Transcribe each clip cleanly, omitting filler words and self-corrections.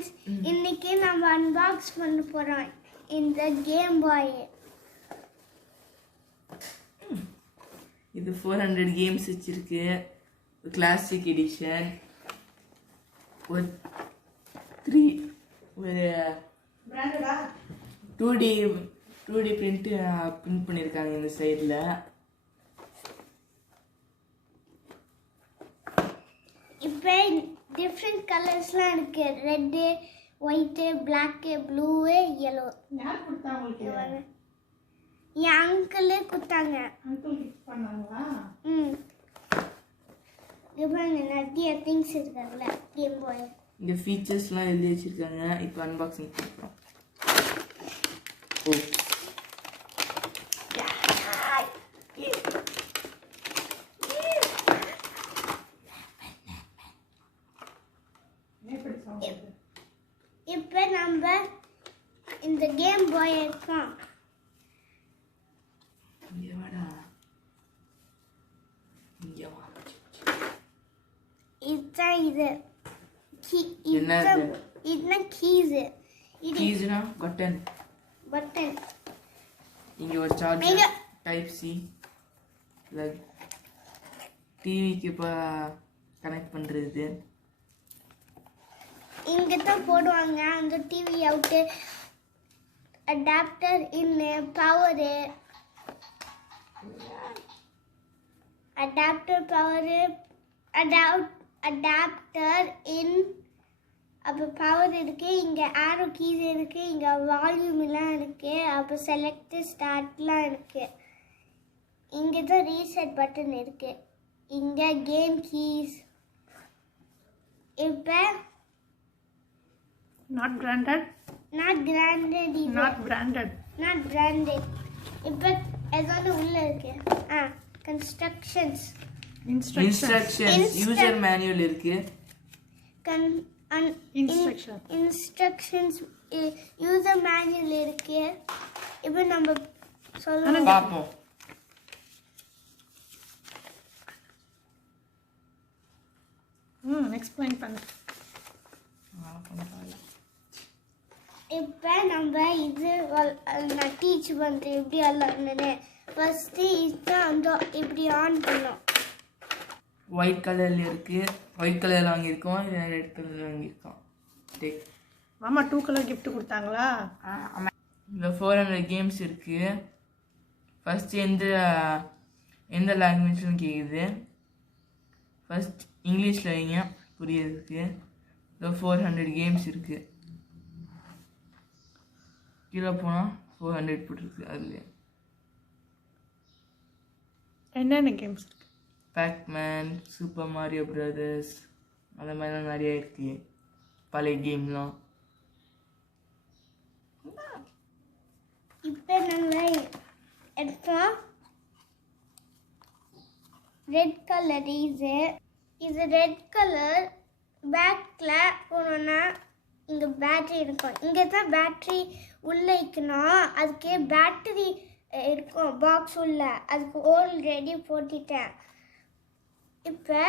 friends, இன்னைக்கு நம்ம unbox பண்ண போறோம் இந்த கேம் பாய். இது 400 கேம்ஸ் வச்சிருக்கு. Classic edition. ஒரு 3 ஒரு பிராண்டடா 2D பிரிண்ட் பண்ணிருக்காங்க இந்த சைடுல. இப்போ டிஃப்ரெண்ட் கலர்ஸ்லாம் இருக்கு. Red, white, black, blue, yellow. யார் கொடுத்தா உங்களுக்கு? என் அங்கிள் கொடுத்தாங்க. அங்கிள் கிஃப்ட் பண்ணாங்களா? இப்போ நிறைய திங்ஸ் இருக்காங்கல்ல கேம் பாய். இந்த ஃபீச்சர்ஸ்லாம் எழுதி வச்சிருக்காங்க. இப்போ அன்பாக்சிங் பண்ணுறோம். ஓ இப்போ நம்ம இந்த கேம் பாய் இருக்கோம். இங்கே வாடா, இங்கே வா. இதுதான் இது. என்னது? இதுதான் கீஸ். கீஸ்னா பட்டன். பட்டன். இங்கே ஒரு சார்ஜர் டைப் சி. ப்ளக். டிவிக்கு இப்போ கனெக்ட் பண்ணுறது. இங்கே தான் போடுவாங்க அந்த டிவி அவுட்டு. அடாப்டர் இன் பவரு. Adapter power. அடாப்டர் இன் அப்போ பவர் இருக்குது. இங்கே ஆரோ கீஸ் இருக்குது. இங்கே வால்யூம்லாம் இருக்குது. அப்போ செலக்ட் ஸ்டார்ட்லாம் இருக்குது. இங்கே தான் ரீசெட் பட்டன் இருக்குது. இங்கே கேம் கீஸ். இப்போ நாட் பிராண்டட். Not branded. இது நாட் பிராண்டட். Not branded. இப்போ ஏதாவது உள்ள இருக்கு. கன்ஸ்ட்ரக்ஷன்ஸ். இன்ஸ்ட்ரக்ஷன்ஸ். யூசர் மேனுவல் இருக்கு. இன்ஸ்ட்ரக்ஷன்ஸ் யூசர் மேனுவல் இருக்கு. இப்போ நம்ம சொல்லணும் பாப்போம். எக்ஸ்பிளைன் பண்ணு. இப்போ நம்ம இது நான் டீச் பண்ணுறேன் எப்படி விளாட்ணுன்னு. ஃபஸ்ட்டு இதுதான் வந்து இப்படி ஆன் பண்ணோம். ஒயிட் கலர்ல இருக்கு. ஒயிட் கலர்ல வாங்கியிருக்கோம். இது ரெட் கலர்ல வாங்கியிருக்கோம். மாமா 2 கலர் gift கொடுத்தாங்களா? இதில் 400 கேம்ஸ் இருக்கு. ஃபர்ஸ்ட் எந்த லாங்குவேஜ்னு கேட்குது. ஃபர்ஸ்ட் இங்கிலீஷில் வைங்க புரியுறதுக்கு. இதில் 400 கேம்ஸ் இருக்கு. கீழே போனால் 400 போட்டிருக்கு. அதுலேயே என்னென்ன கேம்ஸ் இருக்கு? பேக்மேன், சூப்பர் மாரியோ பிரதர்ஸ், அந்த மாதிரிலாம் நிறைய இருக்கு. பழைய கேம்லாம். இப்போ நாங்கள் எடுத்தோம். ரெட் கலர் இது ரெட் கலர். பேக்கில் போனோன்னா இங்கே பேட்ரி இருக்கும். இங்கே தான் பேட்ரி உள்ளே வைக்கணும். அதுக்கு பேட்டரி இருக்கும் பாக்ஸ் உள்ள. அதுக்கு ஆல்ரெடி போட்டுட்டேன். இப்போ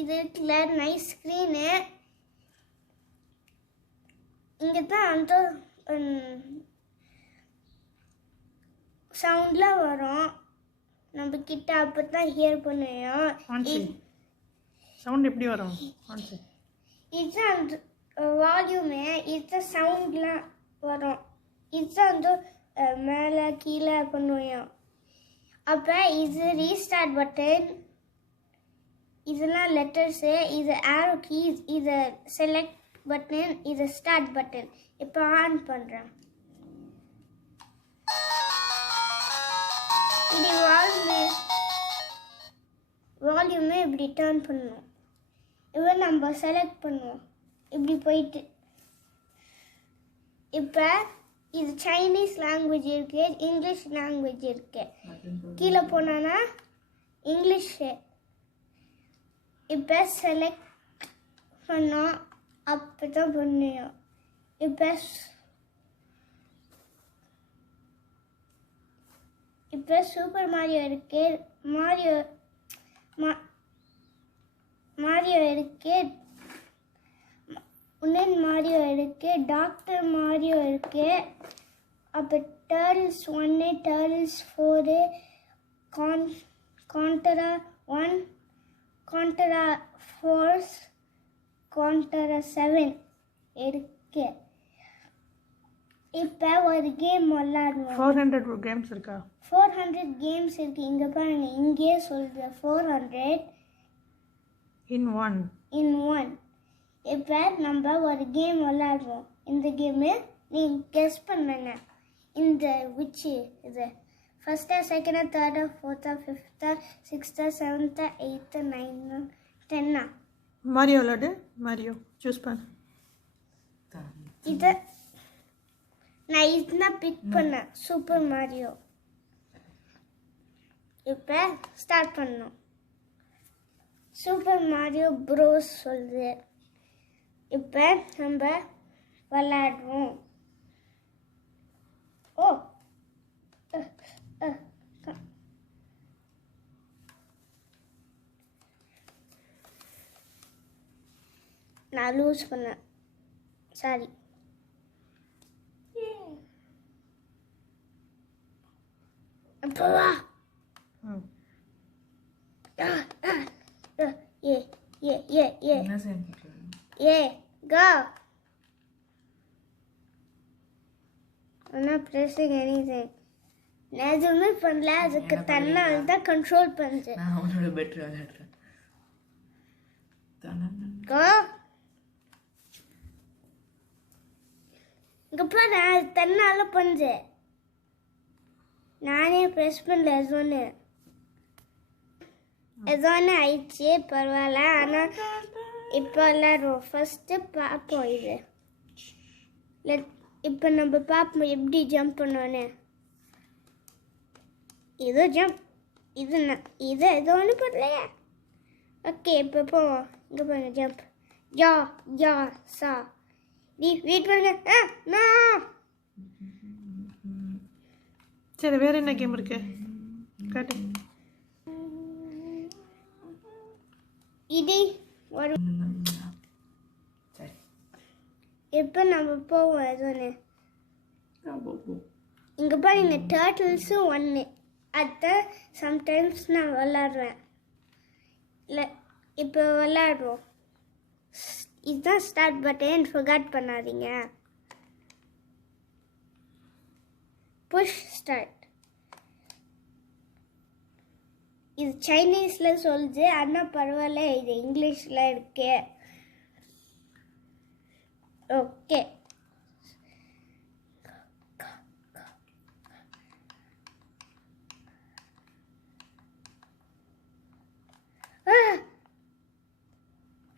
இது இருக்குல்ல நைஸ் ஸ்க்ரீனு. இங்கே தான் அந்த சவுண்ட்லாம் வரும் நம்ம கிட்ட. அப்போ தான் ஹியர் பண்ணுவோம். சவுண்ட் எப்படி வரும்? இதுதான் அந்த வால்யூமு. இதுதான் சவுண்ட்லாம் வரும். இதுதான் வந்து மேலே கீழே பண்ணுவோம். அப்போ இது ரீஸ்டார்ட் பட்டன். இதெல்லாம் லெட்டர்ஸு. இது ஆரோ கீஸ். இது செலக்ட் பட்டன். இது ஸ்டார்ட் பட்டன். இப்போ ஆன் பண்ணுறேன். இது வால்யூமே இப்படி டர்ன் பண்ணணும். இப்போ நம்ம செலக்ட் பண்ணுவோம் இப்படி போயிட்டு. இப்போ இது சைனீஸ் லாங்குவேஜ் இருக்கு. இங்கிலீஷ் லாங்குவேஜ் இருக்கு. கீழே போனோன்னா இங்கிலீஷு. இப்போ செலக்ட் பண்ணோம். அப்போ தான் பண்ணுவோம். இப்போ சூப்பர் மாரியோ இருக்கு. மாரியோ இருக்கு. உன்னன் மாரியோ இருக்கு, டாக்டர் மாரியோ இருக்கு, அப்போ டர்ல்ஸ் 1, டர்ல்ஸ் 4, கான்டரா 1, கான்டரா 4, கான்டரா 7 இருக்கு. இப்போ ஒரு கேம் விளாடுவோம். 400 கேம்ஸ் இருக்கா? 400 கேம்ஸ் இருக்கு. இங்க பாருங்க, இங்கேயே சொல்லுது 400 இன் ஒன். இப்போ நம்ம ஒரு கேம் விளாடுவோம். இந்த கேமு நீங்கள் கெஸ் பண்ணுங்க. இந்த விச்சு இது ஃபஸ்ட்டா, செகண்டா, தேர்டா, ஃபோர்த்தா, ஃபிஃப்த்தா, சிக்ஸ்த்தா, செவன்த்தா, எயித்தா, நைனா, 10ஆ? மாரியோ விளாடு. மாரியோ சூஸ் பண்ணு. இதை நான் இதுதான் பிக் பண்ணேன், சூப்பர் மாரியோ. இப்போ ஸ்டார்ட் பண்ணோம். சூப்பர் மாரியோ ப்ரோஸ் சொல்லுது. இப்போ நம்ம விளாடுவோம். ஓ நான் லூஸ் பண்ணேன், சாரி. அப்போ வா. என்ன செய்ய Go. I'm not pressing anything. நான் எதுவுமே பண்ணல, அதுக்கு தன்னால் தான் கண்ட்ரோல் பண்ணுறேன். நான் அவனோட பெட்டர் விளையாடுறேன். Go. இங்கே பாரு, அது தன்னால் பண்ணுறேன். நானே ப்ரெஸ் பண்ணல. எதோன்னு ஆயிடுச்சு, பரவாயில்ல. ஆனால் இப்போ விளாடுவோம். ஃபஸ்ட்டு பார்ப்போம். இப்போ நம்ம பார்ப்போம் எப்படி ஜம்ப் பண்ணுவோன்னு. இது ஜம்ப், இது ஏதோ ஒன்று பண்ணலையே. ஓகே, இப்போ போவோம். இங்கே பாருங்க, ஜம்ப். யா சா. வெயிட் பண்ணுங்க. சரி, வேற என்ன கேம் இருக்கு காட்டு. இது ஒரு இப்போ நம்ம போவோம். எதுன்னு இங்கே பாருங்க, டர்ட்டில்ஸும் 1. அதுதான் சம்டைம்ஸ் நான் விளாடுவேன். இல்லை, இப்போ விளாடுவோம். இதுதான் ஸ்டார்ட் பட்டன், ஃபர்காட் பண்ணாதீங்க. Push start. இது சைனீஸில் சொல்லுது, ஆனால் பரவாயில்ல, இது இங்கிலீஷில் இருக்கு. ஓகே,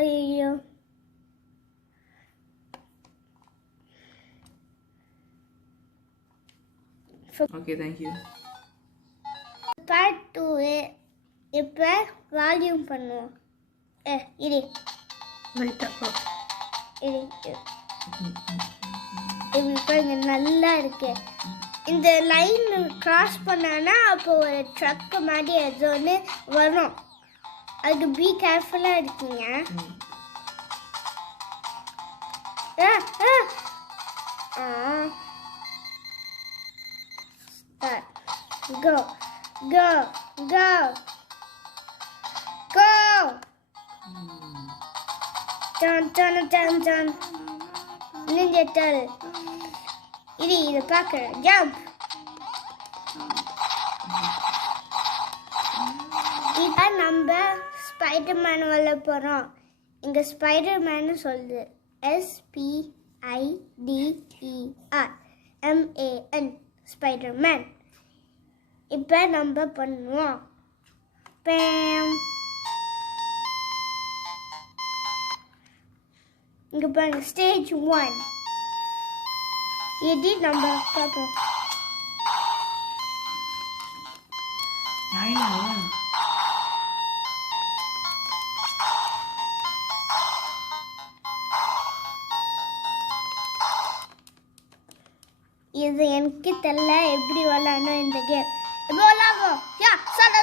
ஐயோ, ஓகே, தேங்க்யூ. பார்ட் 2 இப்போ வால்யூம் பண்ணுவோம். இரு லைட்டாக இப்படி பாருங்க, நல்லா இருக்கு. இந்த லைன் கிராஸ் பண்ணானா அப்போ ஒரு ட்ரக்கு மாதிரி ஏதோ ஒன்று வரும். அதுக்கு பி கேர்ஃபுல்லாக இருக்கீங்க. Go, go, go, go. Dun. Ninja Turtle. இது பார்க்குறேன். ஜம்ப். இப்போ நம்ம ஸ்பைடர்மேன் வர போகிறோம். இங்கே ஸ்பைடர்மேனு சொல்லுது. SPIDERMAN, Spiderman. இப்போ நம்ம பண்ணுவோம். பேம். இங்கே பாருங்க, ஸ்டேஜ் 1. இது நம்ம பார்ப்போம். இது எனக்கு தெரியல எப்படி விளாடணும் இந்த கேம். இப்போ விளாடுவோம். யா சடா.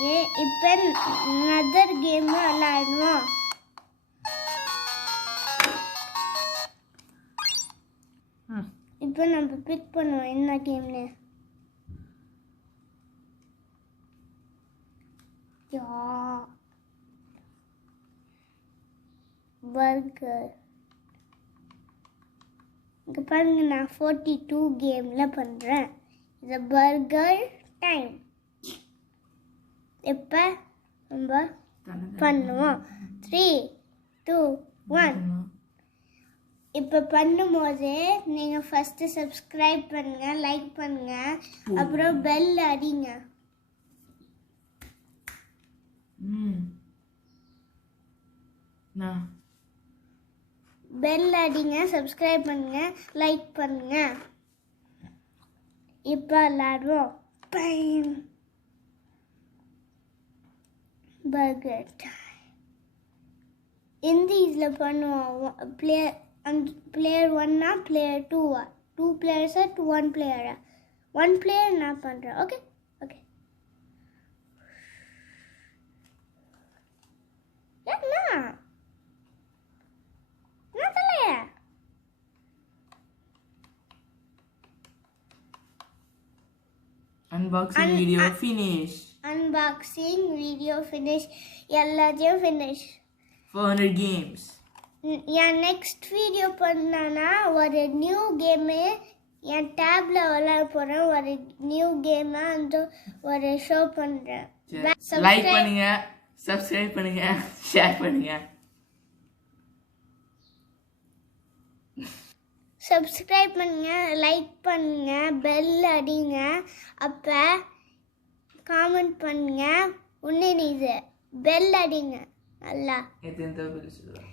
இருக்கு. இப்போ another கேம் விளையாடுவோம். இப்போ நம்ம பிக் பண்ணுவோம் என்ன கேம்னு. பர்கர். இங்கே பாருங்க, நான் 42 கேமில் பண்ணுறேன். இது பர்கர் டைம். இப்போ நம்ம பண்ணுவோம். 3 2 1. இப்போ பண்ணும்போது நீங்கள் ஃபஸ்ட்டு சப்ஸ்கிரைப் பண்ணுங்கள், லைக் பண்ணுங்கள், அப்புறம் பெல் அடிங்க. பெல் அடிங்க, சப்ஸ்கிரைப் பண்ணுங்க, லைக் பண்ணுங்க. இப்போ விளாடுவோம். பர்கர் இந்தியில் பண்ணுவோம். பிளேயர் 1 பிளேயர் 2 2 பிளேயர்ஸா 1 பிளேயரா? 1 பிளேயர் நான் பண்ணுறேன். Okay okay. Unboxing video finish. Unboxing video finish. எல்லாத்தையும் finish. 400 games. என் நெக்ஸ்ட் வீடியோ பண்ணனா ஒரு நியூ கேமு என் டேப்ல விளையாட போகிறேன். ஒரு நியூ கேமை அந்த ஒரு ஷோ பண்ணுறேன். லைக் பண்ணுங்க, சப்ஸ்கிரைப் பண்ணுங்க, ஷேர் பண்ணுங்க. சப்ஸ்கிரைப் பண்ணுங்க, லைக் பண்ணுங்க, பெல் அடிங்க, அப்போ காமெண்ட் பண்ணுங்க. உன்னை இது பெல் அடிங்க நல்லா. எத்தனை தடவை சொல்லுவேன்?